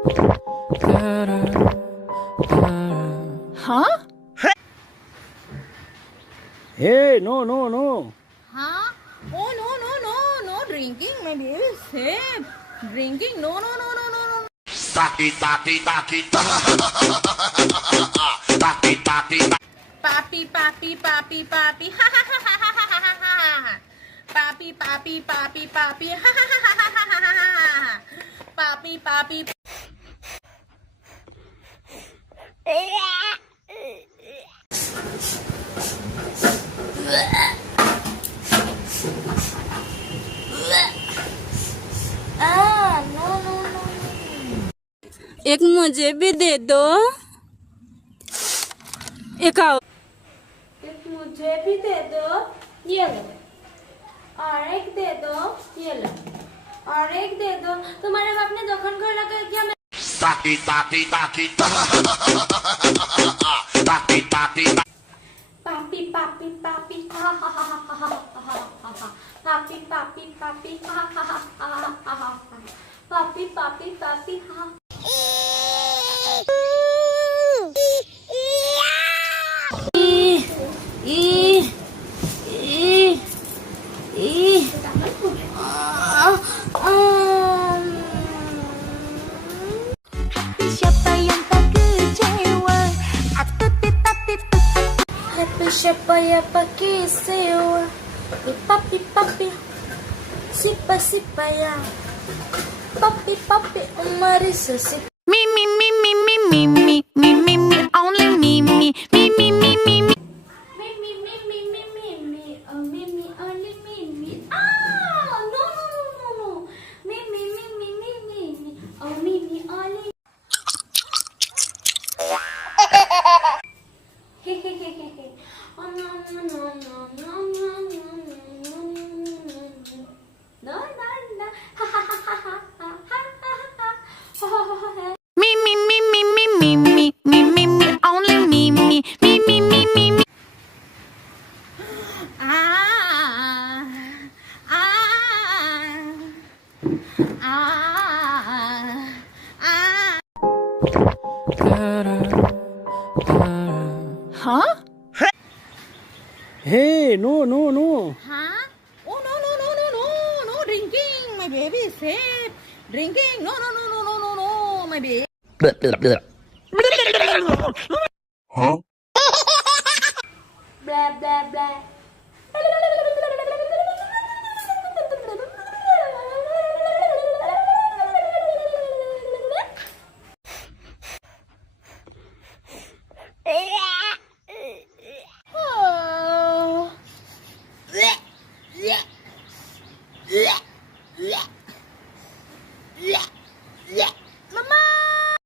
Huh? Hey, no, no, no. Huh? Oh no no no no drinking, my baby is safe. Drinking, no no no no no no. Taki taki taki taki taki. Papi papi papi papi ha ha ha ha ha ha ha ha. Papi papi papi papi ha ha ha ha ha ha ha ha. Papi papi. No no no. एक मुझे भी दे दो। एक आओ। एक मुझे भी दे दो, ये लो। और एक दे दो, ये लो। और एक दे दो। तुम्हारे बाप ने दखन कर रखा है क्या? Taki taki taki taki taki. पापी पापी पापी हा हा हा हा हा हा हा हा। पापी पापी पापी हा हा हा हा हा हा। पापी पापी पापी हा। Siapa yang tak kecewa? Happy siapa ya pakai sewa? Papi papi, siapa siapa ya? Papi papi, umari sesi. Me, me, me, me, me, me, me, me, me, me, only me, me, me, me, me, me, me. Me me me me me me me, oh me me only me me. Ah, no no no no no. Me me me me me me me, oh me me only. Hehehehe. Oh no no no no no no no no no no no. Ha ha ha ha ha ha ha ha. Me, me, me, me, me, me, me, me, me, me, only me, me, me, me, me, me, me. Ah ah ah ah. Huh? Hey, no, no, no. Huh? Oh no no no no no no drinking, my baby is safe. Drinking, no no no no no no no, my baby. Huh? Blah blah blah.